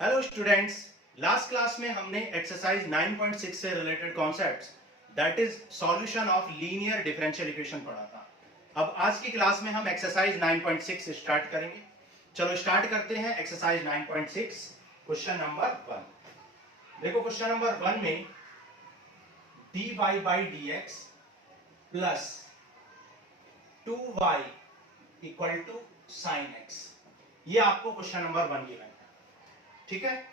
Hello students, last class में हमने exercise 9.6 से related concepts that is solution of linear differential equation पढ़ा था। अब आज की क्लास में हम एक्सरसाइज 9.6 स्टार्ट करेंगे। चलो स्टार्ट करते हैं एक्सरसाइज 9.6 क्वेश्चन नंबर 1। देखो क्वेश्चन नंबर 1 में dy by d x plus 2y equal to sine x, ये आपको क्वेश्चन नंबर 1 गिवन है। ठीक है,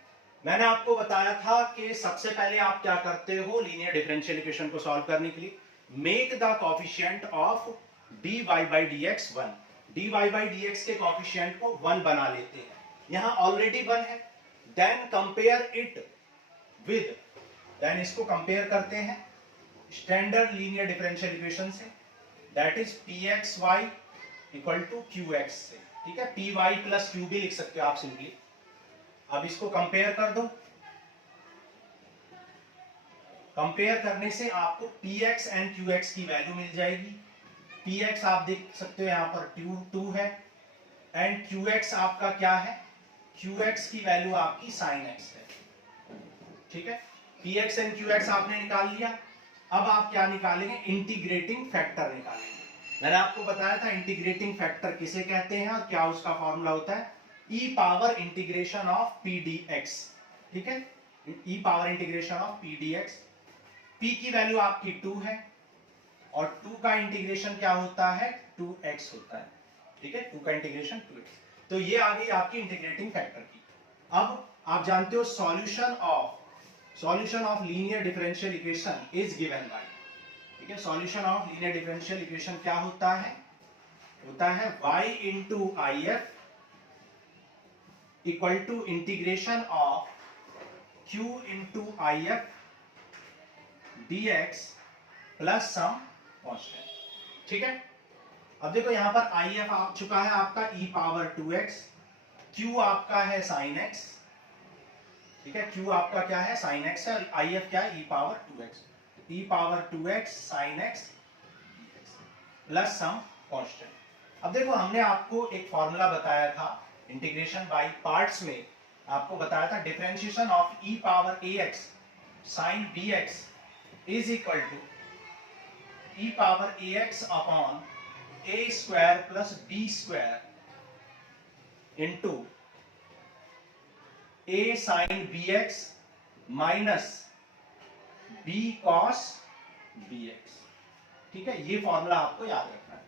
मैंने आपको बताया था कि सबसे पहले आप क्या करते हो लीनियर डिफरेंशियल इक्वेशन को सॉल्व करने के लिए, make the coefficient of dy by dx 1। dy by dx के कोएफिशिएंट को 1 बना लेते हैं, यहां ऑलरेडी 1 है। Then compare it with, then इसको कंपेयर करते हैं स्टैंडर्ड लीनियर डिफरेंशियल इक्वेशन से, that is pxy equal to qx से। ठीक है, py प्लस q भी लिख सकते हो आप सिंपली। अब इसको कंपेयर कर दो, कंपेयर करने से आपको px एंड qx की वैल्यू मिल जाएगी। px आप देख सकते हो यहां पर 2 है एंड qx आपका क्या है, qx की वैल्यू आपकी sin x है। ठीक है, px एंड qx आपने निकाल लिया। अब आप क्या निकालेंगे, इंटीग्रेटिंग फैक्टर निकालेंगे। मैंने आपको बताया था इंटीग्रेटिंग फैक्टर किसे कहते हैं और क्या उसका फॉर्मूला होता है, e power integration of p d x. ठीक है, e power integration of p d x. पी की वैल्यू आपकी 2 है और 2 का इंटीग्रेशन क्या होता है, 2x होता है। ठीक है, 2 का इंटीग्रेशन 2x। तो ये आ गई आपकी इंटीग्रेटिंग फैक्टर की। अब आप जानते हो solution of linear differential equation is given by, ठीक है, solution of linear differential equation क्या होता है, y into I F equal to integration of q into I F D x plus some constant. ठीक है, अब देखो यहां पर आई एफ आ चुका है आपका e पावर 2x, q आपका है sin x। ठीक है, q आपका क्या है, sin x है, और आई एफ क्या है, e power 2x, e power 2x sin x plus some constant. अब देखो हमने आपको एक फॉर्मूला बताया था इंटीग्रेशन बाय पार्ट्स में, आपको बताया था differentiation of e power ax sin bx is equal to e power ax upon a square plus b square into a sin bx minus b cos bx। ठीक है, ये formula आपको याद रखना है।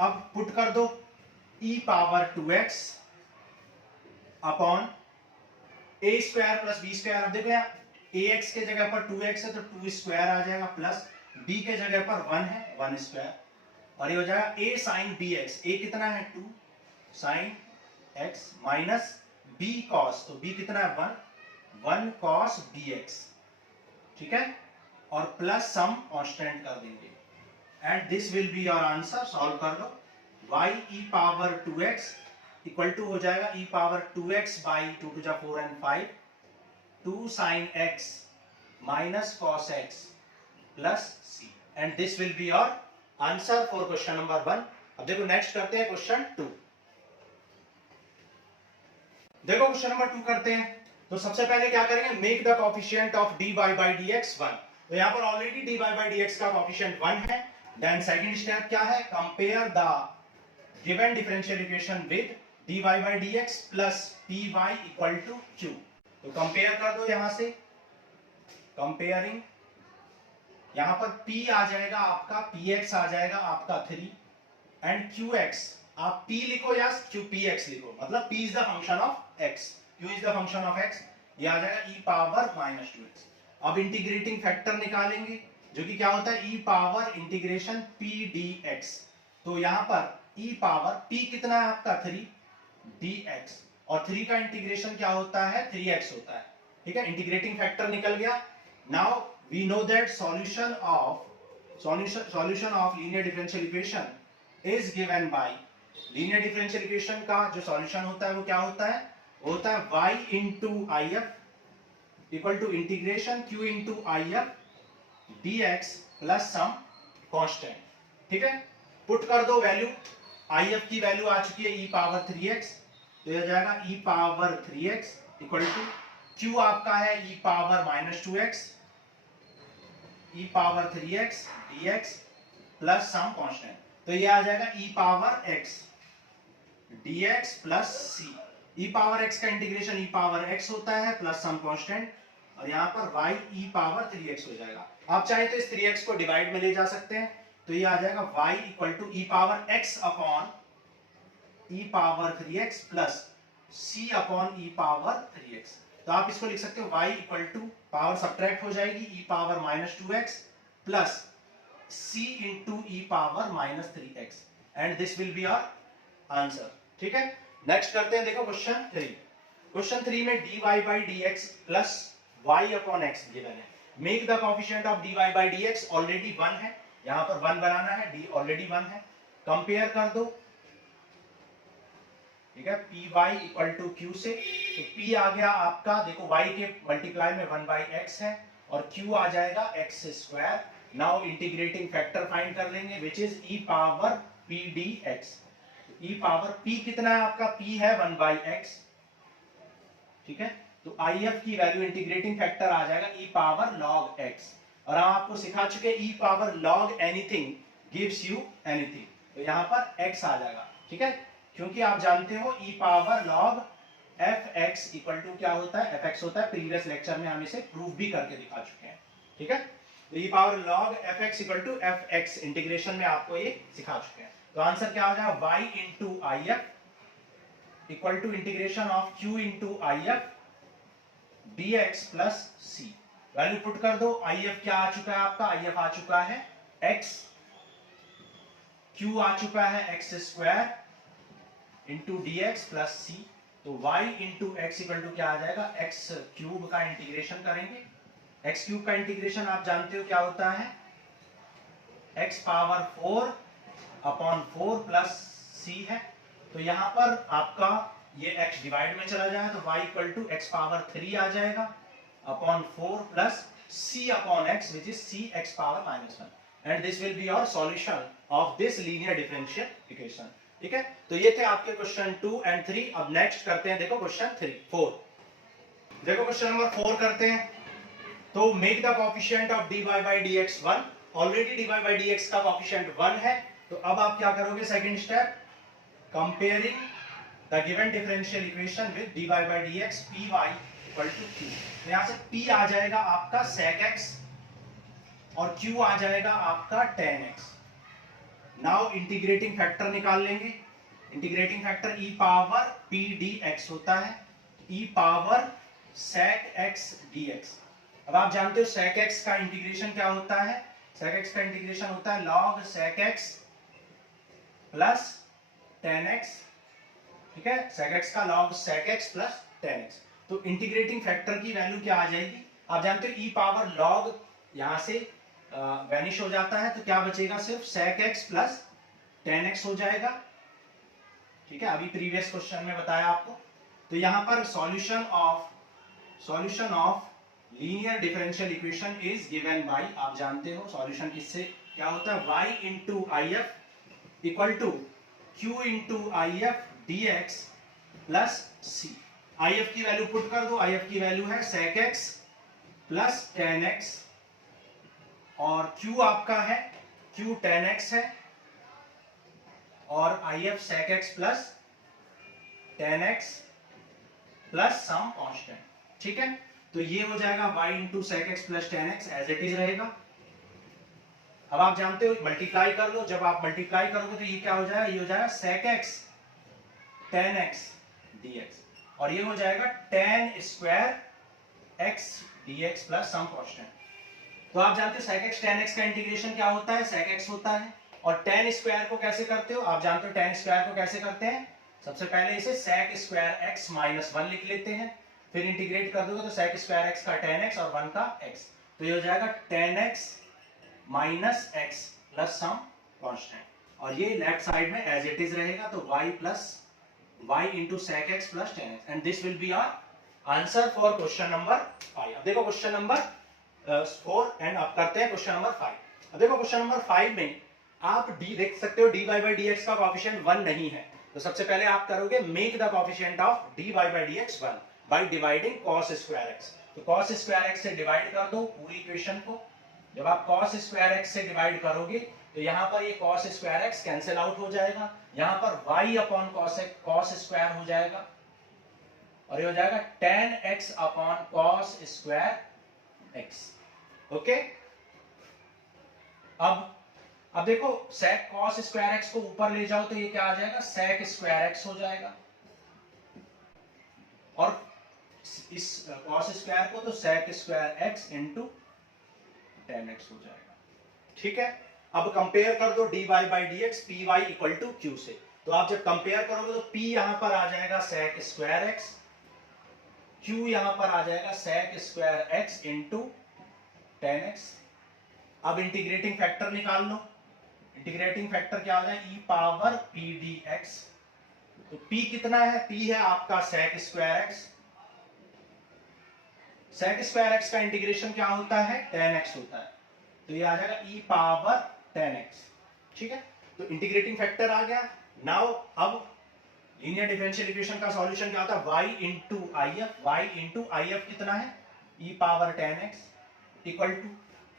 अब पुट कर दो e power 2x upon a square plus b square. अब देखो यहाँ ax के जगह पर 2x है तो 2 स्क्वायर आ जाएगा, प्लस b के जगह पर 1 है, 1 स्क्वायर, और ये हो जाएगा a sin bx, a कितना है 2 sin x minus b cos, तो b कितना है 1 cos bx। ठीक है, और प्लस सम कांस्टेंट कर देंगे and this will be your answer. Solve कर लो, y e power 2x equal to हो जाएगा e power 2x by 2 to जा 4 and 5, 2 sin x minus cos x plus c, and this will be your answer for question number 1। अब देखो next करते हैं question 2। देखो क्वेश्चन नंबर 2 करते हैं, तो सबसे पहले क्या करेंगे, make the coefficient of dy by dx 1। तो यहां पर ऑलरेडी dy बाई dx का कोएफिशिएंट 1 है। देन सेकंड स्टेप क्या है, compare the given differential equation with dy by dx plus py equal to q। तो कंपेयर कर दो, यहां से कंपेयरिंग, यहां पर p आ जाएगा आपका, px आ जाएगा आपका 3 एंड qx आप p लिखो या px लिखो, मतलब p is the function of x, q is the function of x, ये आ जाएगा e पावर माइनस 2x। अब इंटीग्रेटिंग फैक्टर निकालेंगे जो कि क्या होता है, e power integration p dx। तो यहां पर e पावर p कितना है आपका 3 dx, और 3 का इंटीग्रेशन क्या होता है, 3x होता है। ठीक है, इंटीग्रेटिंग फैक्टर निकल गया। Now we know that solution of linear differential equation is given by, linear differential equation का जो सॉल्यूशन होता है वो क्या होता है, वो होता है y into I F equal to integration q into I F dx plus some constant. ठीक है, पुट कर दो वैल्यू, आई एफ की वैल्यू आ चुकी है e पावर 3x, तो ये हो जाएगा e power 3x equal to q आपका है e power -2x e power 3x dx plus some constant, तो ये आ जाएगा e power x dx plus c। e power x का इंटीग्रेशन e पावर x होता है प्लस सम कांस्टेंट, और यहाँ पर y e पावर 3x हो जाएगा। आप चाहे तो इस 3x को डिवाइड में ले जा सकते हैं, तो ये आ जाएगा y equal to e power x upon e power 3x plus c upon e power 3x। तो आप इसको लिख सकते हो y equal to power subtract हो जाएगी e power -2x plus c into e power -3x, and this will be our answer. ठीक है, नेक्स्ट करते हैं, देखो क्वेश्चन 3। क्वेश्चन 3 में dy by dx plus y upon x given है। Make the coefficient of dy by dx, already 1 है, यहाँ पर 1 बनाना है, d ऑलरेडी 1 है, कंपेयर कर दो। ठीक है, p y equal to q से, तो p आ गया आपका, देखो y के मल्टीप्लाई में 1 बाई x है और q आ जाएगा x square. Now integrating factor find कर लेंगे which is e power p dx। e power p कितना है आपका, p है 1 बाई x। ठीक है, तो if की वैल्यू इंटीग्रेटिंग फैक्टर आ जाएगा e पावर log x, और हम आपको सिखा चुके e power log anything gives you anything, तो यहाँ पर x आ जाएगा। ठीक है, क्योंकि आप जानते हो e power log fx equal to क्या होता है, fx होता है, प्रीवियस लेक्चर में हम इसे प्रूव भी करके दिखा चुके हैं। ठीक है, तो e power log fx equal to fx integration में आपको ये सिखा चुके हैं। तो आंसर क्या हो जाएगा, y into if equal to integration of q into if dx plus c। Value put कर दो, if क्या आ चुका है आपका, if आ चुका है x, q आ चुका है x square into dx plus c, तो y into x equal to क्या आ जाएगा, x क्यूब का इंटीग्रेशन करेंगे। x क्यूब का इंटीग्रेशन आप जानते हो क्या होता है, x power 4 upon 4 plus c है, तो यहाँ पर आपका ये x डिवाइड में चला जाए तो y equal to x power 3 आ जाएगा upon 4 plus c upon x which is c x power -1, and this will be our solution of this linear differential equation. ठीक है, तो ये थे आपके क्वेश्चन 2 एंड 3। अब नेक्स्ट करते हैं, देखो क्वेश्चन 4। देखो क्वेश्चन नंबर 4 करते हैं, तो make the coefficient of dy by dx 1। Already dy by dx का कोएफिशिएंट 1 है, तो अब आप क्या करोगे, second step, comparing the given differential equation with dy by dx py equal to q। तो यहां से p आ जाएगा आपका sec x और q आ जाएगा आपका tan x। Now integrating factor निकाल लेंगे। Integrating factor e power p dx होता है, e power sec x dx। अब आप जानते हो sec x का इंटीग्रेशन क्या होता है, sec x का इंटीग्रेशन होता है log sec x plus tan x। ठीक है, sec x का log sec x plus tan x। तो इंटीग्रेटिंग फैक्टर की वैल्यू क्या आ जाएगी, आप जानते हो e पावर log यहां से वैनिश हो जाता है, तो क्या बचेगा, सिर्फ sec x plus tan x हो जाएगा। ठीक है, अभी प्रीवियस क्वेश्चन में बताया आपको। तो यहाँ पर solution of linear differential equation is given by, आप जानते हो सॉल्यूशन किससे क्या होता है, y into if equal to q into if dx plus c। if की वैल्यू पुट कर दो, if की वैल्यू है sec x plus tan x, और q आपका है, q tan x है, और if sec x plus tan x plus some constant. ठीक है, तो ये हो जाएगा y into sec x plus tan x as it is रहेगा। अब आप जानते हो मल्टीप्लाई कर लो, जब आप मल्टीप्लाई करोगे तो ये क्या हो जाएगा, ये हो जाएगा sec x tan x dx, और ये हो जाएगा tan square x dx plus some constant. तो आप जानते हो sec x tan x का इंटीग्रेशन क्या होता है, sec x होता है, और tan स्क्वायर को कैसे करते हो, आप जानते हो tan स्क्वायर को कैसे करते हैं, सबसे पहले इसे sec स्क्वायर x माइनस 1 लिख लेते हैं, फिर इंटीग्रेट कर दोगे तो sec स्क्वायर x का tan x और 1 का x, तो ये हो जाएगा tan x minus x plus some constant, और ये लेफ्ट साइड में एज इट इज रहेगा, तो y plus y into sec x plus tan x, and this will be our answer for question number 5। अब देखो क्वेश्चन नंबर 4 एंड अब करते हैं क्वेश्चन नंबर 5। अब देखो क्वेश्चन नंबर 5 में आप d देख सकते हो dy बाई dx का कोएफिशिएंट 1 नहीं है, तो सबसे पहले आप करोगे make the coefficient of dy by dx 1 by dividing cos square x। तो cos स्क्वायर x से डिवाइड कर दो पूरी इक्वेशन को। जब आप cos स्क्वायर x से डिवाइड करोगे तो यहाँ पर ये cos square x cancel out हो जाएगा, यहाँ पर y अपॉन cos स्क्वायर हो जाएगा और ये हो जाएगा tan x upon cos square x। Okay, अब देखो sec cos स्क्वायर x को ऊपर ले जाओ तो ये क्या आ जाएगा, sec स्क्वायर x हो जाएगा और इस cos स्क्वायर को तो sec square x into tan x हो जाएगा। ठीक है, अब कंपेयर कर दो dy by dx py equal to q से। तो आप जब कंपेयर करोगे तो p यहां पर आ जाएगा sec स्क्वायर x, q यहां पर आ जाएगा sec square x into tan x। अब इंटीग्रेटिंग फैक्टर निकाल लो। इंटीग्रेटिंग फैक्टर क्या हो जाएगा, e पावर p dx। तो p कितना है, p है आपका sec square x। sec square x का इंटीग्रेशन क्या होता है, tan x होता है, तो ये आ जाएगा e पावर tan x। ठीक है, तो इंटीग्रेटिंग फैक्टर आ गया। नाउ अब लीनियर डिफरेंशियल इक्वेशन का सॉल्यूशन क्या होता है, y इंटू आई एफ कितना है, e power tan x equal to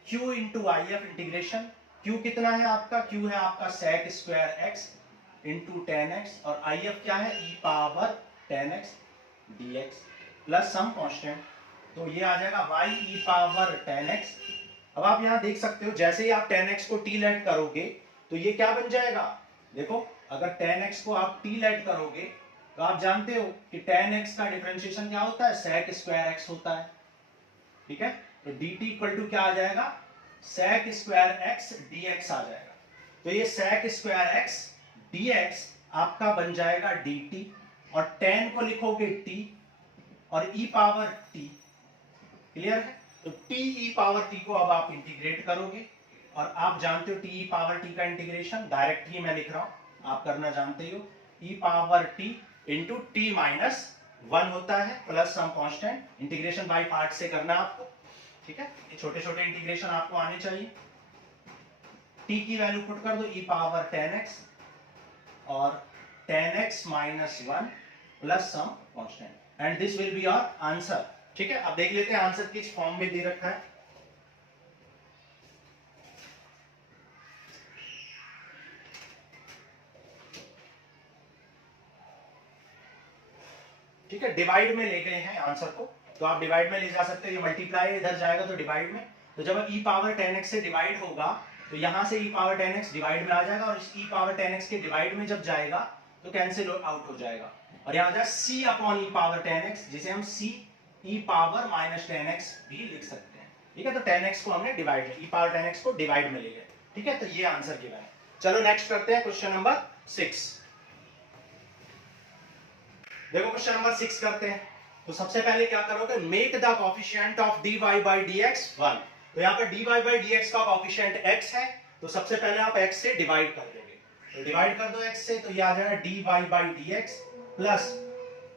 q into I F integration. q कितना है आपका, q है आपका sec square x into tan x और आई एफ क्या है, e power tan x dx plus some constant. तो ये आ जाएगा y e power tan x। अब आप यहां देख सकते हो जैसे ही आप tan x को t लेट करोगे तो ये क्या बन जाएगा, देखो अगर tan x को आप t लेट करोगे तो आप जानते हो कि tan x का डिफरेंशिएशन क्या होता है, sec स्क्वायर x होता है। ठीक है, तो dt इक्वल टू क्या आ जाएगा, sec स्क्वायर x dx आ जाएगा। तो ये sec स्क्वायर x dx आपका बन जाएगा dt और tan को लिखोगे t और e पावर t। क्लियर है, तो t e पावर t को अब आप इंटीग्रेट करोगे और आप जानते हो t e पावर t का इंटीग्रेशन डायरेक्ट ही मैं लिख रहा हूं, आप करना जानते हो, e power t into t minus 1 होता है plus some constant. Integration by part से करना है आपको। ठीक है, ये छोटे छोटे इंटीग्रेशन आपको आने चाहिए। t की वैल्यू पुट कर दो e पावर tan x और tan x minus 1 plus some constant and this will be your answer. ठीक है, अब देख लेते हैं आंसर किस फॉर्म में दे रखा है। ठीक है, डिवाइड में ले गए हैं आंसर को, तो आप डिवाइड में ले जा सकते हो। ये मल्टीप्लाई इधर जाएगा तो डिवाइड में, तो जब e पावर tan x से डिवाइड होगा तो यहां से e power tan x divide में आ जाएगा और इस e पावर tan x के डिवाइड में जब जाएगा तो कैंसिल आउट हो जाएगा और यहां आ जाएगा c upon e power tan x, जिसे हम c e power minus tan x भी लिख सकते हैं। ठीक है, तो tan x को हमने divide, e power tan x को डिवाइड में ले गए। ठीक है, तो ये आंसर गिवन है। चलो नेक्स्ट करते हैं क्वेश्चन नंबर 6। देखो क्वेश्चन नंबर 6 करते हैं। तो सबसे पहले क्या करोगे, make the coefficient of dy by dx 1। तो यहाँ पर dy by dx का कोएफिशिएंट x है, तो सबसे पहले आप x से डिवाइड कर दोगे। तो डिवाइड कर दो x से, तो ये आ जाएगा dy by dx plus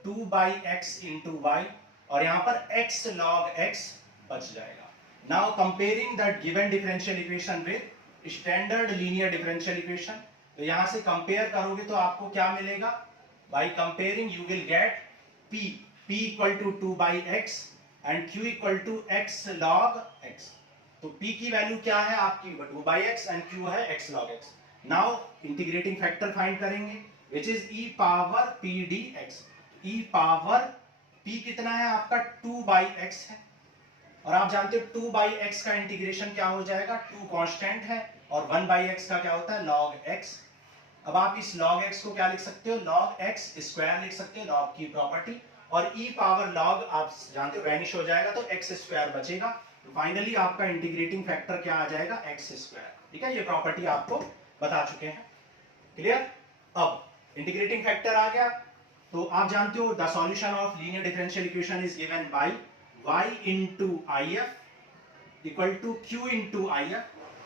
2 by x into y और यहाँ पर x log x बच जाएगा। Now comparing the given differential equation with standard linear differential equation. तो यहाँ से कंपेयर करोगे तो आपको क्या मिलेगा, by comparing you will get p equal to 2 by x and q equal to x log x। तो p की वैल्यू क्या है आपकी 2 by x and q है x log x। now integrating factor find करेंगे which is e power p dx। e power p कितना है आपका 2 by x है और आप जानते हो 2 by x का इंटीग्रेशन क्या हो जाएगा, 2 कांस्टेंट है और 1 by x का क्या होता है log x। अब आप इस log x को क्या लिख सकते हो, log x स्क्वायर लिख सकते हो, log की प्रॉपर्टी, और e पावर log आप जानते हो वैनिश हो जाएगा तो x स्क्वायर बचेगा। तो फाइनली आपका इंटीग्रेटिंग फैक्टर क्या आ जाएगा, x स्क्वायर। ठीक है, ये प्रॉपर्टी आपको बता चुके हैं। क्लियर, अब इंटीग्रेटिंग फैक्टर आ गया तो आप जानते हो the solution of linear differential equation is given by y into if equal to q into if।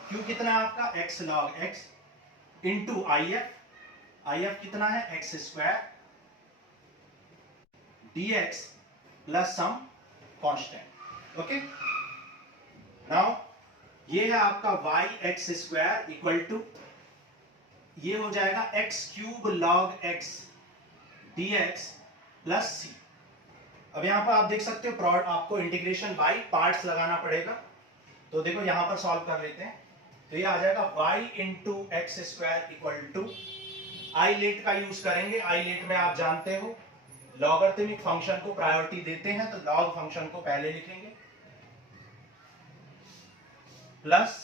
q कितना है आपका x log x into if कितना है x square dx plus some constant. Okay, now ये है आपका y x square equal to ये हो जाएगा x cube log x d x plus c. अब यहां पर आप देख सकते हो आपको इंटीग्रेशन बाय पार्ट्स लगाना पड़ेगा। तो देखो यहां पर सॉल्व कर लेते हैं। तो ये आ जाएगा y into x square equal to, ILATE का यूज करेंगे। आई लेट में आप जानते हो लॉगरिथमिक फंक्शन को प्रायोरिटी देते हैं, तो लॉग फंक्शन को पहले लिखेंगे, plus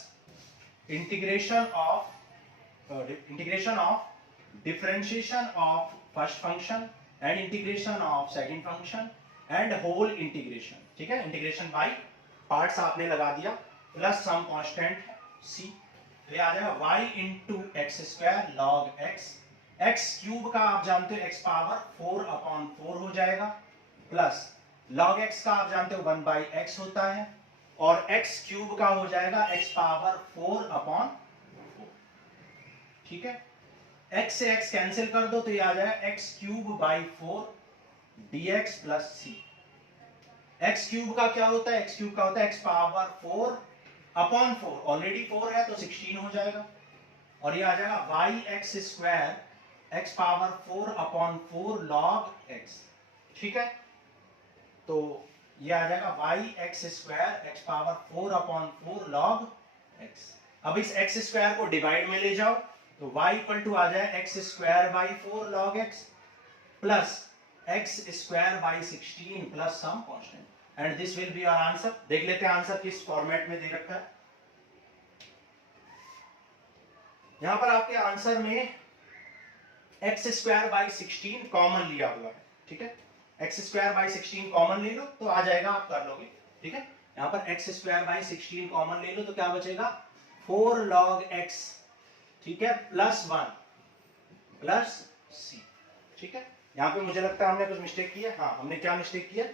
integration of differentiation of first function and integration of second function and whole integration. ठीक है, इंटीग्रेशन बाय पार्ट्स आपने लगा दिया, प्लस सम कांस्टेंट c। तो ये आ जाएगा y into x square log x, x cube का आप जानते हो x पावर 4/4 हो जाएगा, प्लस लॉग x का आप जानते हो 1/x होता है, और x क्यूब का हो जाएगा x पावर 4/4। ठीक है, x से x कैंसिल कर दो तो ये आ जाएगा x cube by 4 dx plus c. x cube का क्या होता है, x क्यूब का होता है x पावर 4/4, ऑलरेडी 4 है तो 16 हो जाएगा, और ये आ जाएगा y x square x power 4/4 log x। ठीक है, तो ये आ जाएगा y x square x power 4/4 log x। अब इस x स्क्वायर को डिवाइड में ले जाओ तो y इक्वल टू आ जाए x square by 4 log x plus x square by 16 plus some constant, and this will be your answer. देख लेते हैं आंसर किस फॉर्मेट में दे रखा है। यहां पर आपके आंसर में एक्स स्क्वायर बाई 16 कॉमन लिया हुआ है। ठीक है, एक्स स्क्वायर बाई 16 कॉमन ले लो तो आ जाएगा, आप कर लोगे। ठीक है, यहां पर एक्स स्क्वायर बाई 16 कॉमन ले लो तो क्या बचेगा, 4 लॉग x, ठीक है, प्लस 1 प्लस c। ठीक है, यहां पे मुझे लगता है हमने कुछ मिस्टेक की है। हाँ, हमने क्या मिस्टेक किया,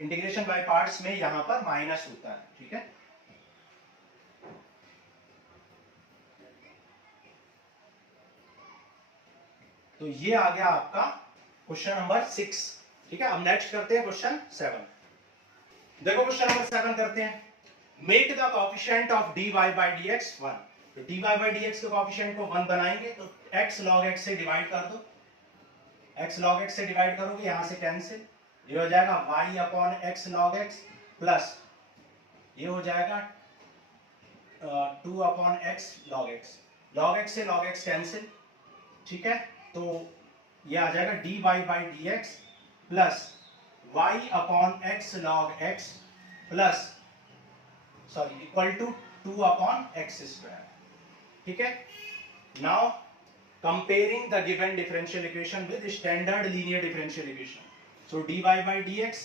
इंटीग्रेशन बाय पार्ट्स में यहां पर माइनस होता है। ठीक है, तो ये आ गया आपका क्वेश्चन नंबर 6। ठीक है, अब नेक्स्ट करते हैं क्वेश्चन 7। देखो क्वेश्चन नंबर 7 करते हैं, make the coefficient of dy by dx 1। तो dy by dx के कोएफिशिएंट को 1 बनाएंगे तो x log x से डिवाइड कर दो, x log x से डिवाइड करोगे, यहां से कैंसिल, ये हो जाएगा y upon x log x plus ये हो जाएगा 2 upon x log x, log x से log x कैंसिल। ठीक है, तो ये आ जाएगा dy by dx plus y upon x log x plus equal to 2 upon x square. ठीक है, now comparing the given differential equation with standard linear differential equation, so dy by dx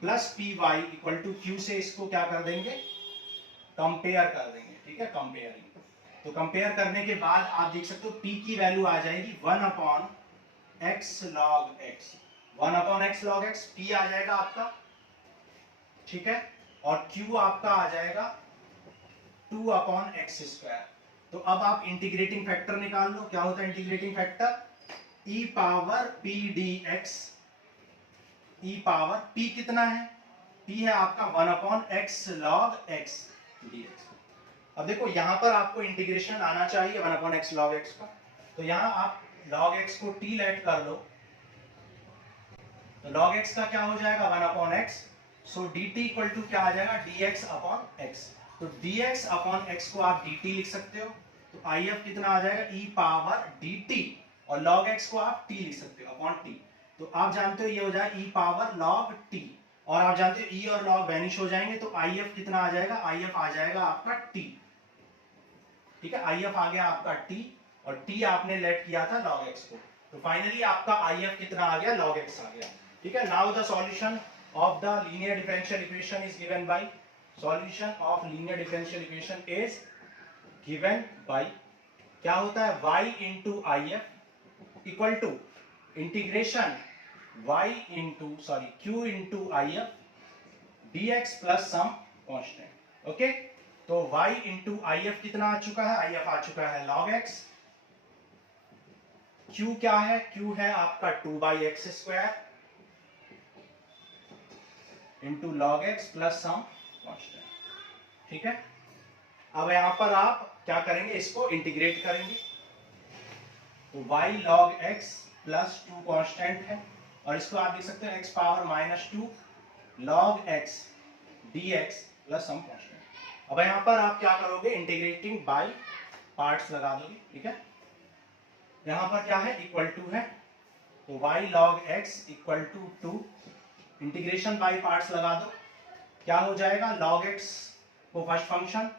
plus py equal to q से इसको क्या कर देंगे, compare कर देंगे। ठीक है, कंपेयरिंग, तो कंपेयर करने के बाद आप देख सकते हो p की वैल्यू आ जाएगी 1 upon x log x, 1 upon x log x, p आ जाएगा आपका। ठीक है, और q आपका आ जाएगा 2 अपॉन x स्क्वायर। तो अब आप इंटीग्रेटिंग फैक्टर निकाल लो, क्या होता है integrating factor, e power p dx, e power p कितना है, p है आपका 1 upon x log x dx। अब देखो यहां पर आपको इंटीग्रेशन आना चाहिए 1 अपॉन x log x का, तो यहां आप log x को t लेट कर लो, तो log x का क्या हो जाएगा 1 upon x, so dt equal to क्या आ जाएगा dx अपॉन x। तो dx अपॉन x को आप dt लिख सकते हो, तो if कितना आ जाएगा e पावर dt, और log x को आप t लिख सकते हो अपॉन t। तो आप जानते हो ये हो जाएगा e पावर log t, और आप जानते हो e और log वैनिश हो जाएंगे, तो if कितना आ जाएगा, if आ जाएगा आपका t। ठीक है, if आ गया आपका t, और t आपने लेट किया था log x को, तो फाइनली आपका if कितना आ गया, log x आ गया। ठीक है, now the solution of the linear differential equation is given by, solution of linear differential equation is given by, क्या होता है, y into if equal to integration q into if dx plus some constant. Okay, तो y into if कितना आ चुका है, if आ चुका है log x, q क्या है, q है आपका 2 by x square into log x plus some constant. ठीक है, अब यहां पर आप क्या करेंगे, इसको इंटीग्रेट करेंगे, तो y log x plus 2 constant है, और इसको आप लिख सकते हैं x power minus 2 log x dx plus some constant. अब यहाँ पर आप क्या करोगे, इंटीग्रेटिंग बाय पार्ट्स लगा दोगे, ठीक है। यहाँ पर क्या है, इक्वल टू है, तो y log x equal to 2, integration by parts लगा दो, क्या हो जाएगा, log x को फर्स्ट फंक्शन,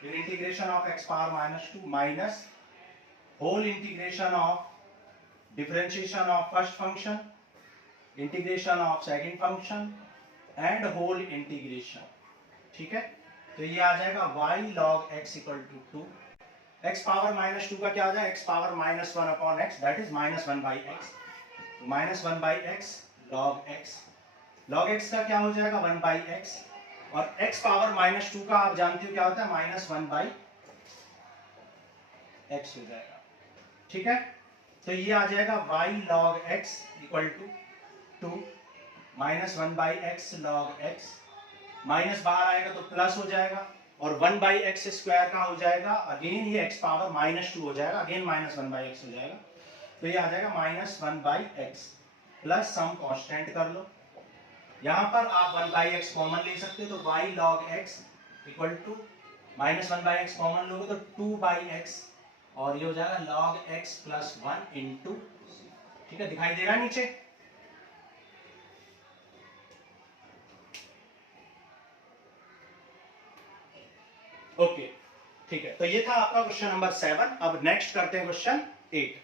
फिर integration of x power minus 2 minus whole integration of differentiation of first function, integration of second function and whole integration, ठीक है। तो ये आ जाएगा y log x equal to 2, x power minus 2 का क्या आ जाएगा, x power minus 1 upon x, that is minus 1 by x, तो minus 1 by x log x का क्या हो जाएगा 1 बाई एक्स, और x पावर माइनस 2 का आप जानते हो क्या होता है, माइनस 1 बाई एक्स हो जाएगा, ठीक है। तो ये आ जाएगा y log x equal to 2 minus 1 by x log x, minus बाहर आएगा तो प्लस हो जाएगा, और 1 बाई एक्स स्क्वायर का हो जाएगा अगेन ये x पावर माइनस 2 हो जाएगा, अगेन माइनस 1 बाई एक्स हो जाएगा, तो ये आ जाएगा minus 1 by x plus some constant कर लो। यहाँ पर आप 1 बाई एक्स कॉमन ले सकते हो, तो y log x equal to minus 1 by x common लोगे तो 2 बाई एक्स, और ये हो जाएगा log x प्लस 1 इंटू, ठीक है, दिखाई देगा नीचे। ओके, ठीक है, तो ये था आपका क्वेश्चन नंबर 7। अब नेक्स्ट करते हैं क्वेश्चन 8।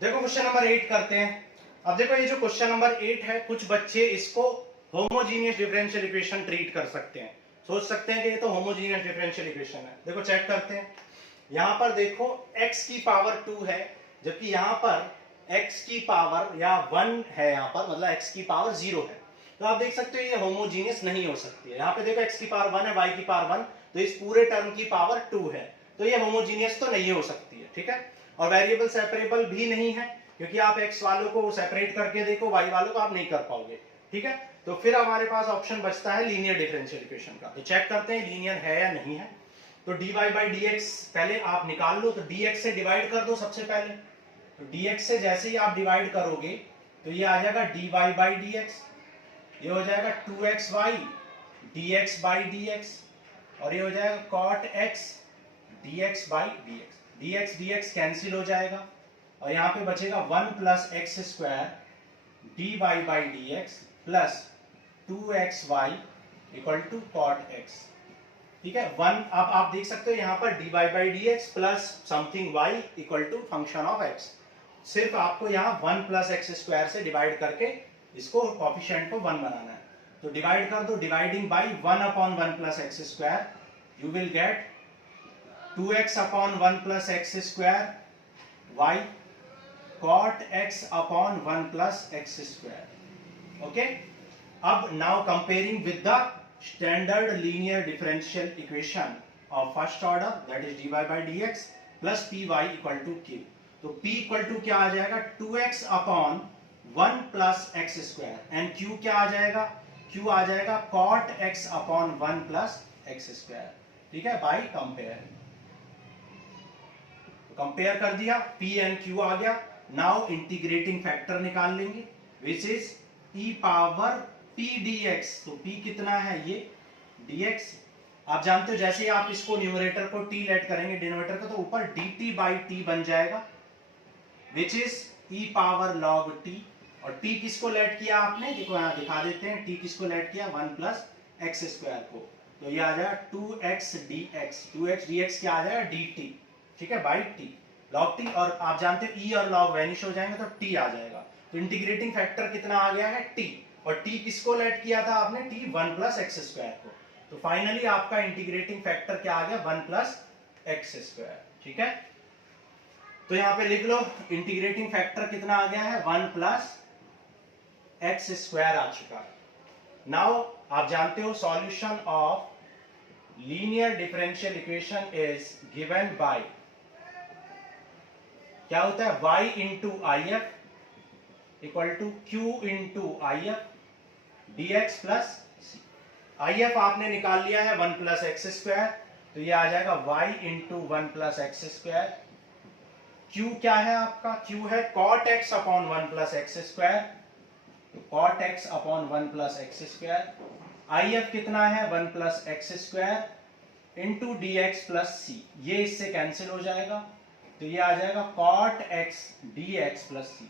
देखो क्वेश्चन नंबर 8 करते हैं। अब देखो ये जो क्वेश्चन नंबर 8 है, कुछ बच्चे इसको होमोजीनियस डिफरेंशियल इक्वेशन ट्रीट कर सकते हैं, सोच सकते हैं कि ये तो होमोजीनियस डिफरेंशियल इक्वेशन है। देखो चेक करते हैं, यहाँ पर देखो x की पावर 2 है, जबकि यहाँ पर x की पावर या 1 है, यहाँ पर मतलब x की पावर 0 है, तो आप देख सकते हो ये होमोजीनियस नहीं हो सकती है। यहाँ पे देखो x की पावर 1 है, y की पावर 1, तो इस पूरे टर्म की पावर 2 है, तो ये होमोजीनियस तो नहीं हो सकती है, ठीक है। और वेरिएबल सेपरेबल भी नहीं है, क्योंकि आप x वालों को सेपरेट करके देखो, y वालों को आप नहीं कर पाओगे, ठीक है। तो फिर हमारे पास ऑप्शन बचता है लीनियर डिफरेंशियल इक्वेशन का। तो चेक करते हैं लीनियर है या नहीं है। तो dy बाई dx पहले आप निकाल लो, तो dx से डिवाइड कर दो सबसे पहले, तो dx से जैसे ही आप डिवाइड करोगे तो ये आ जाएगा dy बाई dx, ये हो जाएगा 2xy dx बाई dx, और ये हो जाएगा cot x dx by dx, dx dx cancel हो जाएगा, और यहाँ पे बचेगा 1 plus x square dy by dx plus 2xy equal to cot x, ठीक है। 1 अब आप देख सकते हो यहाँ पर dy by dx plus something y equal to function of x, सिर्फ आपको यहाँ 1 प्लस एक्स स्क्वायर से डिवाइड करके इसको कोफिशिएंट को 1 बनाना है। तो डिवाइड कर दो, dividing by 1 upon 1 plus x square, you will get 2x upon 1 plus x square y cot x upon 1 plus x square, okay. अब now comparing with the standard linear differential equation of first order, that is dy by dx plus py equal to q, तो p equal to क्या आ जाएगा 2x upon 1 plus x square, and q क्या आ जाएगा, q आ जाएगा cot x upon 1 plus x square, ठीक है, by compare। कंपेयर कर दिया, p and q आ गया। नाउ इंटीग्रेटिंग फैक्टर निकाल लेंगे, which is e power p dx, तो p कितना है ये dx, आप जानते हो जैसे ही आप इसको न्यूमरेटर को t लेट करेंगे डिनोमिनेटर का, तो ऊपर dt बाई t बन जाएगा, which is e power log t, और t किसको लेट किया आपने, देखो यहाँ दिखा देते हैं, t किसको लेट किया 1 प्लस एक्स स्क्वायर को, तो ये आ जाएगा 2x dx, 2x dx क्या आ जाएगा dt, ठीक है, बाई t log t, और आप जानते हो e और log वैनिश हो जाएंगे तो t आ जाएगा, तो इंटीग्रेटिंग फैक्टर कितना आ गया है t, और t किसको लेट किया था आपने, t 1 प्लस एक्स स्क्वायर को, तो फाइनली आपका इंटीग्रेटिंग फैक्टर क्या आ गया 1 प्लस एक्स स्क्वायर, ठीक है। तो यहाँ पे लिख लो इंटीग्रेटिंग फैक्टर कितना आ गया है 1 प्लस एक्स स्क्वायर आ चुका है। नाउ आप जानते हो solution of linear differential equation is given by, क्या होता है y into I F equal to q into I F dx plus c, I F आपने निकाल लिया है 1 प्लस एक्स स्क्वायर, तो ये आ जाएगा y into 1 plus x square Q क्या है आपका? Q है cot x upon 1 plus x square, cot x upon 1 plus x square. IF कितना है? 1 plus x square into d x plus c, ये इससे कैंसिल हो जाएगा, तो ये आ जाएगा cot x dx plus c.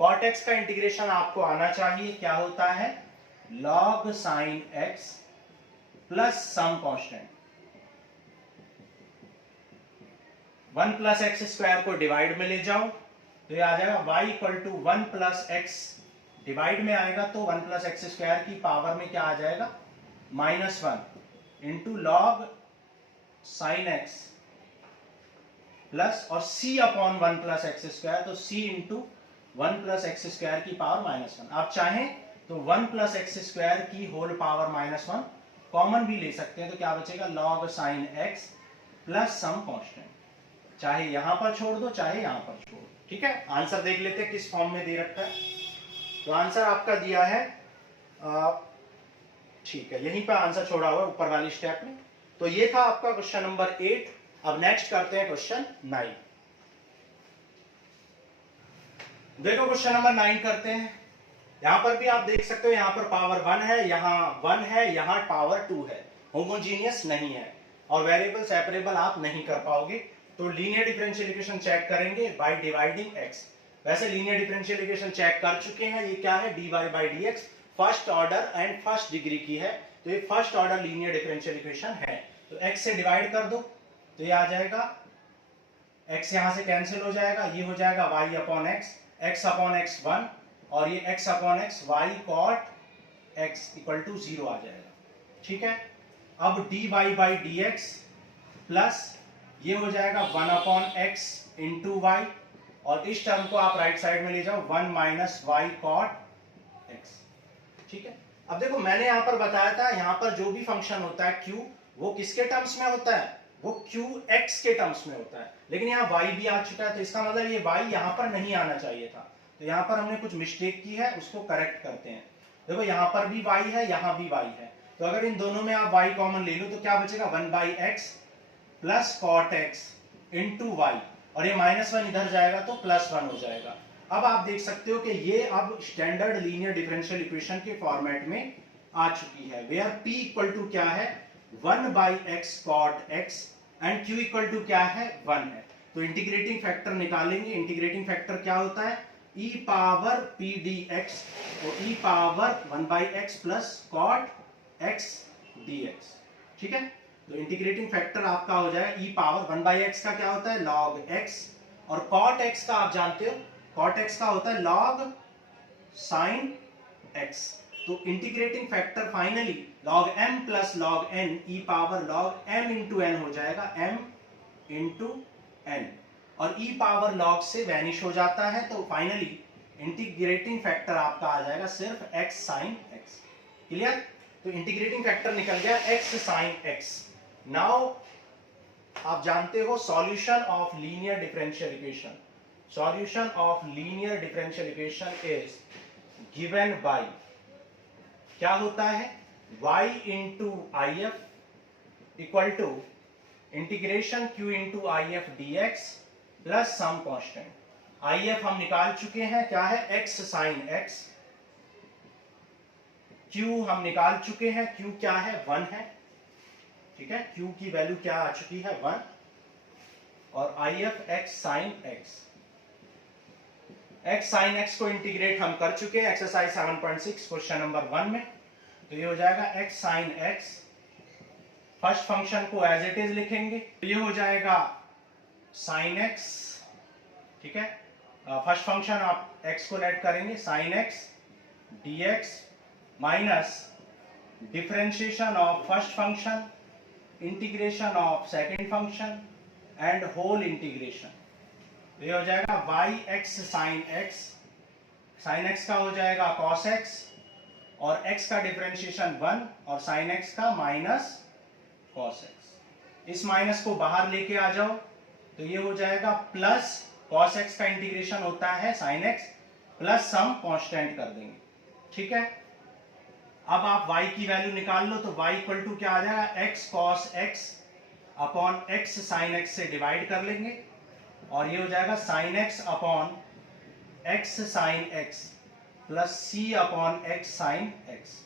cot x का इंटीग्रेशन आपको आना चाहिए, क्या होता है? log sin x plus some constant. 1 plus x square को डिवाइड में ले जाओ तो ये आ जाएगा y equal to 1 plus x, divide में आएगा तो 1 प्लस एक्स स्क्वायर की पावर में क्या आ जाएगा? -1 into log sine x plus और c upon 1 plus x square, तो c into 1 plus x square की पावर -1। आप चाहें तो 1 प्लस एक्स स्क्वायर की होल पावर -1 कॉमन भी ले सकते हैं, तो क्या बचेगा? Log sine x plus some constant. चाहे यहां पर छोड़ दो चाहे यहां पर छोड़ दो, ठीक है। आंसर देख लेते हैं किस फॉर्म में दे रखा है। तो आंसर आपका दिया है, ठीक है, यहीं पर आंसर छोड़ा हुआ है ऊपर वाली स्टेप में। तो ये था आपका क्वेश्चन नंबर 8। अब नेक्स्ट करते हैं क्वेश्चन 9। देखो क्वेश्चन नंबर 9 करते हैं। यहां पर भी आप देख सकते हो, यहां पर पावर 1 है, यहां 1 है, यहां पावर 2 है, होमोजीनियस नहीं है और वेरिएबल सेपरेबल आप नहीं कर पाओगे। तो लीनियर डिफरेंशियल इक्वेशन चेक करेंगे बाय डिवाइडिंग x। वैसे लीनियर डिफरेंशियल इक्वेशन चेक कर चुके हैं, ये क्या है? dy by dx first order and first degree की है, तो ये first order linear differential equation है। तो x से डिवाइड कर दो तो ये आ जाएगा, x यहां से कैंसिल हो जाएगा, ये हो जाएगा y upon x upon x 1 और ये x upon x y cot x equal to 0 आ जाएगा, ठीक है। अब dy बाई dx प्लस ये हो जाएगा 1 अपॉन x इंटू वाई, और इस टर्म को आप राइट साइड में ले जाओ 1 माइनस वाई कॉट x, ठीक है। अब देखो मैंने यहां पर बताया था, यहां पर जो भी फंक्शन होता है q, वो किसके टर्म्स में होता है? वो qx के टर्म्स में होता है, लेकिन यहाँ y भी आ चुका है, तो इसका मतलब ये y यहां पर नहीं आना चाहिए था। तो यहां पर हमने कुछ मिस्टेक की है, उसको करेक्ट करते हैं। देखो यहां पर भी y है, यहां भी y है, तो अगर इन दोनों में आप y कॉमन ले लो तो क्या बचेगा? 1 by x plus cot x into y, और ये -1 इधर जाएगा तो +1 हो जाएगा। अब आप देख सकते हो कि ये अब स्टैंडर्ड लीनियर डिफरेंशियल इक्वेशन के फॉर्मेट में आ चुकी है, वेयर p इक्वल टू क्या है? 1 by x cot x and q equal to क्या है? 1 है। तो इंटीग्रेटिंग फैक्टर निकालेंगे। इंटीग्रेटिंग फैक्टर क्या होता है? e पावर p dx, तो e power 1 by x plus cot x dx, ठीक है। तो इंटीग्रेटिंग फैक्टर आपका हो जाएगा e पावर 1 बाई एक्स का क्या होता है? log x, और cot x का आप जानते हो, cot x का होता है log sin x। तो integrating factor finally log m plus log n e power log m into n हो जाएगा, m इंटू n, और e पावर log से वैनिश हो जाता है, तो फाइनली इंटीग्रेटिंग फैक्टर आपका आ जाएगा सिर्फ x sin x। क्लियर? तो इंटीग्रेटिंग फैक्टर निकल गया x sin x। नाउ आप जानते हो solution of linear differential equation, solution of linear differential equation is given by, क्या होता है? y into I F equal to integration q into I F D x plus some constant. I F हम निकाल चुके हैं, क्या है? x sine x। q हम निकाल चुके हैं, q क्या है? 1 है, ठीक है। q की वैल्यू क्या आ चुकी है? 1, और I F x sine x, x sine x को इंटीग्रेट हम कर चुके हैं एक्सरसाइज 7.6 क्वेश्चन नंबर 1 में। तो ये हो जाएगा x sine x, first function को एज इट इज लिखेंगे, तो ये हो जाएगा साइन x, ठीक है। फर्स्ट फंक्शन आप x को लेट करेंगे, sine x dx minus differentiation of first function, integration of second function and whole integration. तो ये हो जाएगा y x sine x, sine x का हो जाएगा cos x, और x का डिफरेंशिएशन 1 और साइन x का माइनस cos x। इस माइनस को बाहर लेके आ जाओ तो ये हो जाएगा प्लस cos x का इंटीग्रेशन होता है sine x, plus some constant कर देंगे, ठीक है। अब आप y की वैल्यू निकाल लो, तो y इक्वल टू क्या आ जाएगा? x cos x upon x sin x से डिवाइड कर लेंगे, और ये हो जाएगा sine x upon x sine x plus c upon x sine x.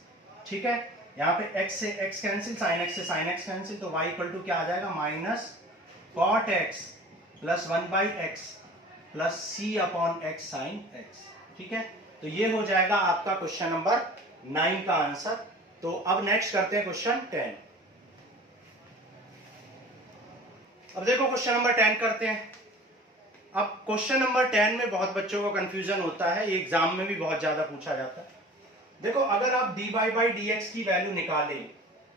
ठीक है, यहाँ पे x से x कैंसिल, साइन x से साइन x कैंसिल, तो y इक्वल टू क्या आ जाएगा minus cot x plus 1/x plus c upon x sine x। ठीक है, तो ये हो जाएगा आपका क्वेश्चन नंबर 9 का आंसर। तो अब नेक्स्ट करते हैं क्वेश्चन 10। अब देखो क्वेश्चन नंबर 10 करते हैं। अब क्वेश्चन नंबर 10 में बहुत बच्चों को कंफ्यूजन होता है, ये एग्जाम में भी बहुत ज्यादा पूछा जाता है। देखो अगर आप dy बाई dx की वैल्यू निकालें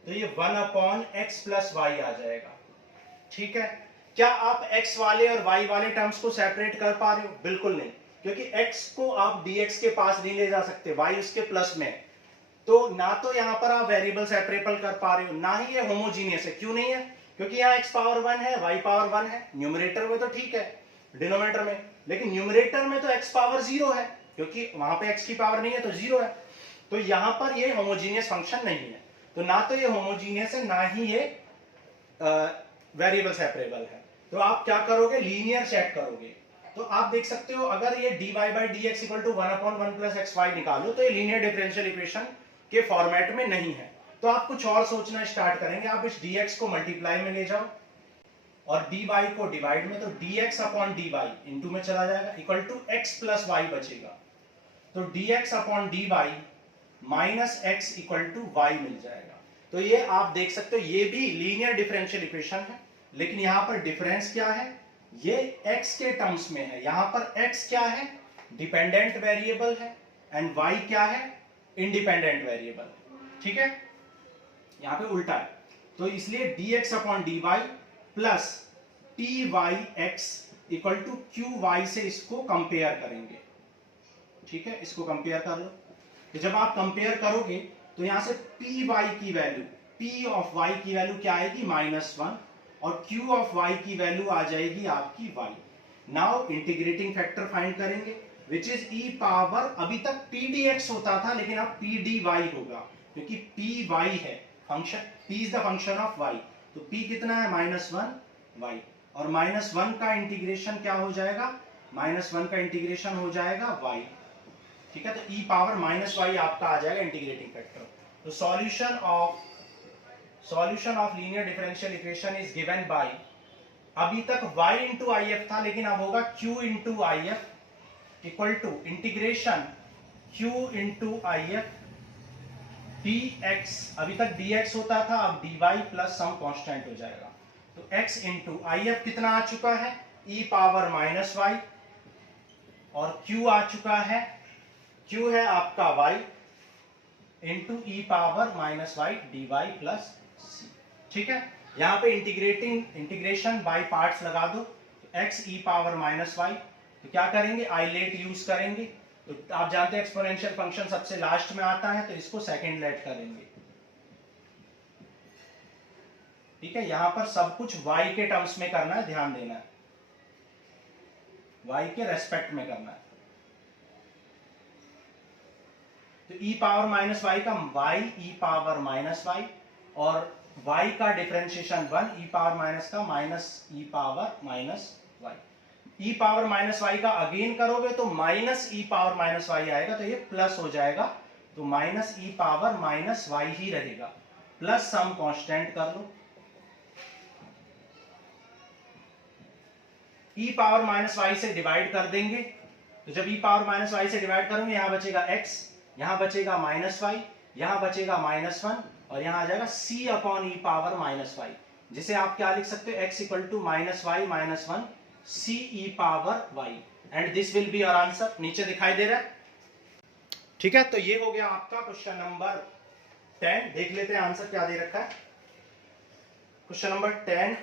तो ये 1 अपॉन एक्स प्लस वाई आ जाएगा। ठीक है, क्या आप x वाले और y वाले टर्म्स को सेपरेट कर पा रहे हो? बिल्कुल नहीं, क्योंकि x को आप dx के पास नहीं ले जा सकते, y उसके प्लस में, तो ना तो यहां पर आप वेरिएबल सेपरेबल कर पा रहे हो, ना ही ये होमोजीनियस है। क्यों नहीं है? क्योंकि यहाँ x पावर 1 है, y पावर 1 है। न्यूमरेटर में तो ठीक है, डिनोमिनेटर में, लेकिन न्यूमरेटर में तो x पावर 0 है, क्योंकि वहां पे x की पावर नहीं है तो 0 है। तो यहां पर ये होमोजीनियस फंक्शन नहीं है, तो ना तो ये होमोजीनियस है, ना ही ये वेरिएबल सेपरेबल है। तो आप क्या करोगे? लीनियर चेक करोगे। तो आप देख सकते हो अगर ये dy by dx equal to 1 upon 1 plus x y निकालो तो ये लीनियर डिफरेंशियल इक्वेशन के फॉर्मेट में नहीं है। तो आप कुछ और सोचना स्टार्ट करेंगे। आप इस dx को मल्टीप्लाई में ले जाओ और dy को डिवाइड में, तो dx अपॉन dy इनटू में चला जाएगा, equal to x plus y बचेगा। तो dx upon dy minus x equal to y मिल जाएगा। तो ये आप देख सकते हो ये भी लीनियर डिफरेंशियल इक्वेशन है, लेकिन यहां पर डिफरेंस क्या है? ये x के टर्म्स में है। यहां पर x क्या है? डिपेंडेंट वेरिएबल है, एंड y क्या है? Independent variable. ठीक है, यहां पे उल्टा है, तो इसलिए dx upon dy plus ty(x) equal to qy से इसको कंपेयर करेंगे। ठीक है, इसको कंपेयर कर लो। तो जब आप कंपेयर करोगे तो यहां से py की वैल्यू, p ऑफ y की वैल्यू क्या आएगी? -1, और q ऑफ y की वैल्यू आ जाएगी आपकी y। Now integrating factor find करेंगे, विच इज e पावर, अभी तक pdx होता था लेकिन अब pdy होगा, क्योंकि py है function, p is the function of y। तो p कितना है? -1 y, और -1 का इंटीग्रेशन क्या हो जाएगा? -1 का इंटीग्रेशन हो जाएगा y। ठीक है, तो e पावर -y आपका आ जाएगा इंटीग्रेटिंग फैक्टर। तो solution of linear differential equation is given bye, अभी तक y इंटू आई एफ था, लेकिन अब होगा q into I F equal to integration q into I F dx, अभी तक dx होता था, अब dy प्लस सम कांस्टेंट हो जाएगा। तो x इंटू आई एफ कितना आ चुका है? e पावर -y, और q आ चुका है, q है आपका y into e power -y dy plus c। ठीक है, यहां पे इंटीग्रेशन बाय पार्ट्स लगा दो। x e पावर -y, तो क्या करेंगे? आइलेट यूज करेंगे। तो आप जानते हैं एक्सपोनेंशियल फंक्शन सबसे लास्ट में आता है, तो इसको सेकंड लेट करेंगे। ठीक है, यहां पर सब कुछ y के टर्म्स में करना है, ध्यान देना है, y के रेस्पेक्ट में करना है। तो e पावर -y का y e पावर -y, और y का डिफरेंशिएशन 1 e पावर माइनस का minus e power -y। e power -y का अगेन करोगे तो माइनस e पावर -y आएगा, तो ये प्लस हो जाएगा, तो माइनस e पावर -y ही रहेगा, प्लस सम कांस्टेंट कर लो। e पावर -y से डिवाइड कर देंगे, तो जब e पावर -y से डिवाइड करोगे यहां बचेगा x, यहां बचेगा -y, यहां बचेगा -1, और यहां आ जाएगा c upon e power -y, जिसे आप क्या लिख सकते हो? x equal to -y -1 c e power y, and this will be your answer. नीचे दिखाई दे रहा है? ठीक है, तो ये हो गया आपका क्वेश्चन नंबर 10। देख लेते हैं आंसर क्या दे रखा है। क्वेश्चन नंबर 10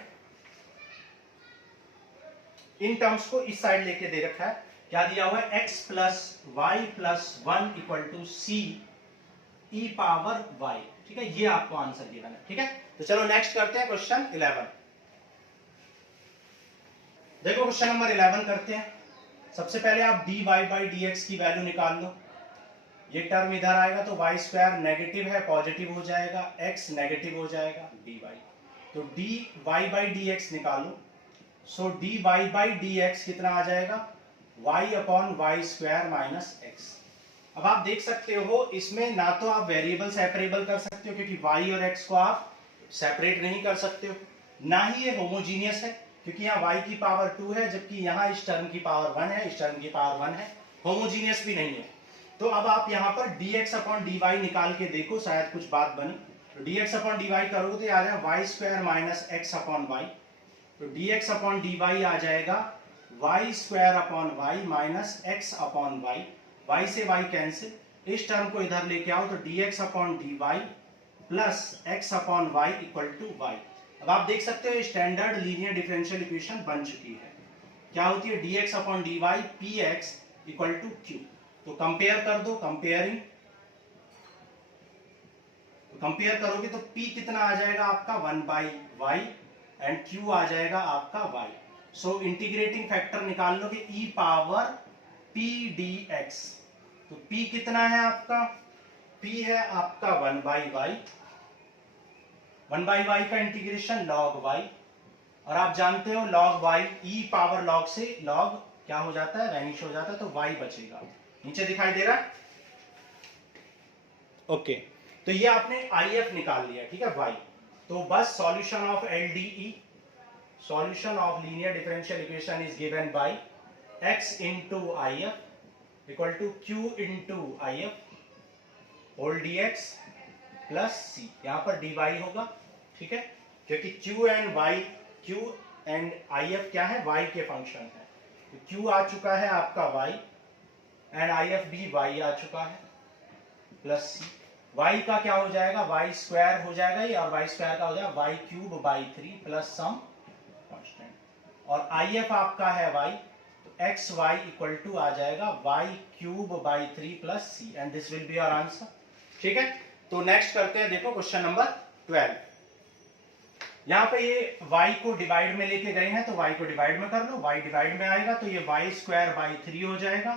इन टर्म्स को इस साइड लेके दे रखा है। क्या दिया हुआ है? x plus y plus 1 equal to c e power y। ठीक है, ये आपको आंसर गिवन है। ठीक है, तो चलो नेक्स्ट करते हैं क्वेश्चन 11। देखो क्वेश्चन नंबर 11 करते हैं। सबसे पहले आप dy बाई dx की वैल्यू निकाल लो। ये टर्म इधर आएगा तो y स्क्वायर नेगेटिव है, पॉजिटिव हो जाएगा, x नेगेटिव हो जाएगा dy। तो dy बाई dx निकालो, so d y by d x कितना आ जाएगा, y upon y square minus x. अब आप देख सकते हो इसमें ना तो आप वेरिएबल सेपरेबल कर सकते हो क्योंकि y और x को आप सेपरेट नहीं कर सकते हो, ना ही ये होमोजीनियस है क्योंकि यहाँ y की पावर 2 है जबकि यहाँ इस टर्म की पावर 1 है, इस टर्म की पावर 1 है, होमोजीनियस भी नहीं है। तो अब आप यहाँ पर dx अपॉन dy निकाल के देखो, शायद कुछ बात बनी। तो dx अपॉन dy करोगे तो ये आ जाएगा y square minus x upon y. तो dx अपॉन dy आ जाएगा y square upon y minus x upon y, y से y कैंसिल, इस टर्म को इधर लेके आओ तो dx upon dy plus x upon y equal to y। अब आप देख सकते हो स्टैंडर्ड लीनियर डिफरेंशियल इक्वेशन बन चुकी है। क्या होती है, dx upon dy px equal to q। तो कंपेयर कर दो, कंपेयरिंग कंपेयर करोगे तो p कितना आ जाएगा आपका 1 बाई वाई एंड q आ जाएगा आपका y। सो इंटीग्रेटिंग फैक्टर निकाल लो कि e पावर p dx। तो p कितना है आपका, p है आपका 1 बाई वाई, 1 बाई वाई का इंटीग्रेशन log y, और आप जानते हो log y e power log से log क्या हो जाता है, वैनिश हो जाता है, तो y बचेगा। नीचे दिखाई दे रहा है, ओके। तो ये आपने IF निकाल लिया, ठीक है y। तो बस solution of LDE, solution of linear differential equation is given by x into IF equal to q into IF whole dx plus c, यहां पर dy होगा, ठीक है, क्योंकि q एंड IF क्या है, y के फंक्शन है। तो q आ चुका है आपका y एंड IF भी y आ चुका है प्लस c। y का क्या हो जाएगा, y स्क्वायर हो जाएगा ये, और y स्क्वायर का हो जाएगा y cube by 3 plus some constant, और IF आपका है y, तो एक्स वाई इक्वल टू आ जाएगा y cube by 3 plus c, and this will be our answer, ठीक है। तो नेक्स्ट करते हैं, देखो क्वेश्चन नंबर 12। यहाँ पे ये y को डिवाइड में लेके गए हैं तो y को डिवाइड में कर लो, y डिवाइड में आएगा तो ये y स्क्वायर बाई 3 हो जाएगा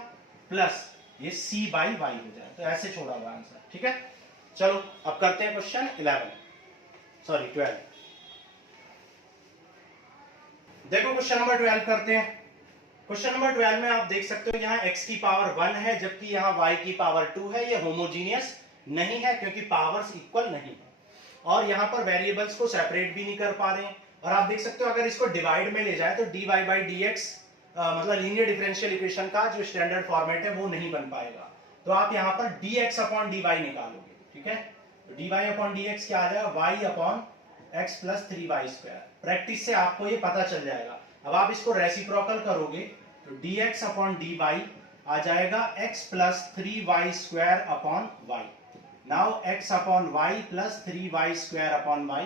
प्लस ये c बाई y हो जाएगा, तो ऐसे छोड़ा हुआ आंसर, ठीक है। चलो अब करते हैं क्वेश्चन 12। देखो क्वेश्चन नंबर 12 करते हैं। क्वेश्चन नंबर 12 में आप देख सकते हो यहाँ x की पावर 1 है जबकि यहाँ y की पावर 2 है, ये होमोजीनियस नहीं है क्योंकि पावर्स इक्वल नहीं है, और यहाँ पर वेरिएबल्स को सेपरेट भी नहीं कर पा रहे हैं। और आप देख सकते हो अगर इसको डिवाइड में ले जाए तो dy बाई dx मतलब लीनियर डिफरेंशियल इक्वेशन का जो स्टैंडर्ड फॉर्मेट है वो नहीं बन पाएगा। तो आप यहाँ पर dx अपॉन dy निकालोगे, ठीक है। तो dy अपॉन dx क्या आ जाएगा, y upon x plus 3y square. Practice से आपको ये पता चल जाएगा। अब आप इसको रेसिप्रोकल करोगे तो dx अपॉन dy आ जाएगा x plus 3y square upon y। Now x upon y plus 3y square upon y,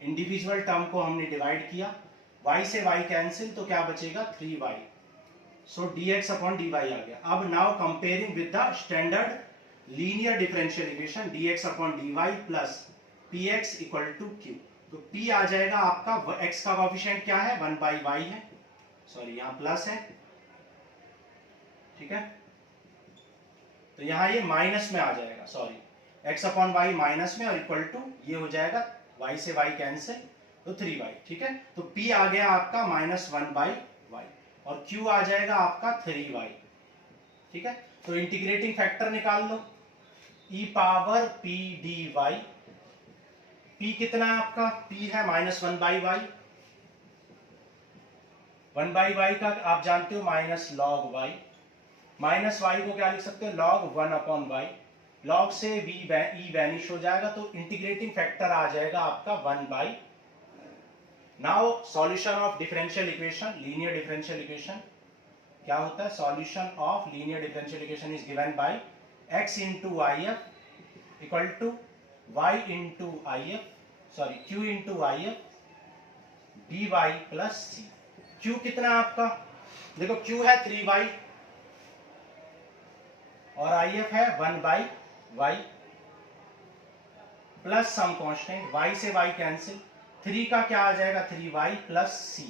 individual term को हमने डिवाइड किया, y से y कैंसिल, तो क्या बचेगा 3y। So dx upon dy आ गया। अब now comparing with the standard linear differential equation dx upon dy plus px equal to q। तो p आ जाएगा आपका, x का कोएफिशिएंट क्या है 1 बाई y है, सॉरी यहाँ प्लस है, ठीक है। तो यहाँ ये माइनस में आ जाएगा, सॉरी x अपॉन वाई माइनस में, और इक्वल टू ये हो जाएगा y से y कैंसिल, तो 3y, ठीक है। तो p आ गया आपका माइनस 1 बाई वाई, और q आ जाएगा आपका 3y, ठीक है। तो इंटीग्रेटिंग फैक्टर निकाल लो, e power p dy, p कितना है आपका, p है minus 1 by y, 1 by y का आप जानते हो minus log y, minus y को क्या लिख सकते हो log 1 अपॉन y, log से e वैनिश हो जाएगा, तो इंटीग्रेटिंग फैक्टर आ जाएगा आपका 1 by. Now solution of differential equation, linear differential equation क्या होता है, solution of linear differential equation is given by x into I F equal to y into I F, sorry q into I F dy plus c। q कितना है आपका, देखो q है 3y और IF है 1 by y plus some constant, y से y cancel, 3 का क्या आ जाएगा 3y प्लस c,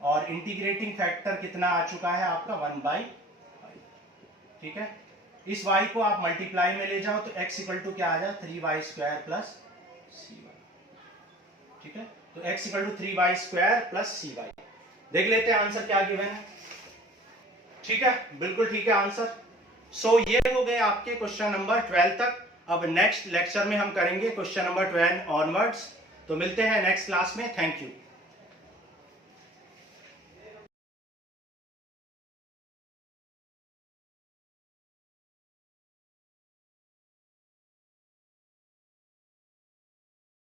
और इंटीग्रेटिंग फैक्टर कितना आ चुका है आपका 1 बाई वाई, ठीक है। इस y को आप मल्टीप्लाई में ले जाओ तो x इक्वल टू क्या आ जाए 3y स्क्वायर प्लस cy, ठीक है। तो x equal to 3y square plus cy। देख लेते हैं आंसर क्या गिवन है। ठीक है, बिल्कुल ठीक है आंसर। सो ये हो गए आपके क्वेश्चन नंबर 12 तक। अब नेक्स्ट लेक्चर में हम करेंगे क्वेश्चन नंबर 12 ऑनवर्ड्स। तो मिलते हैं नेक्स्ट क्लास में। Thank you.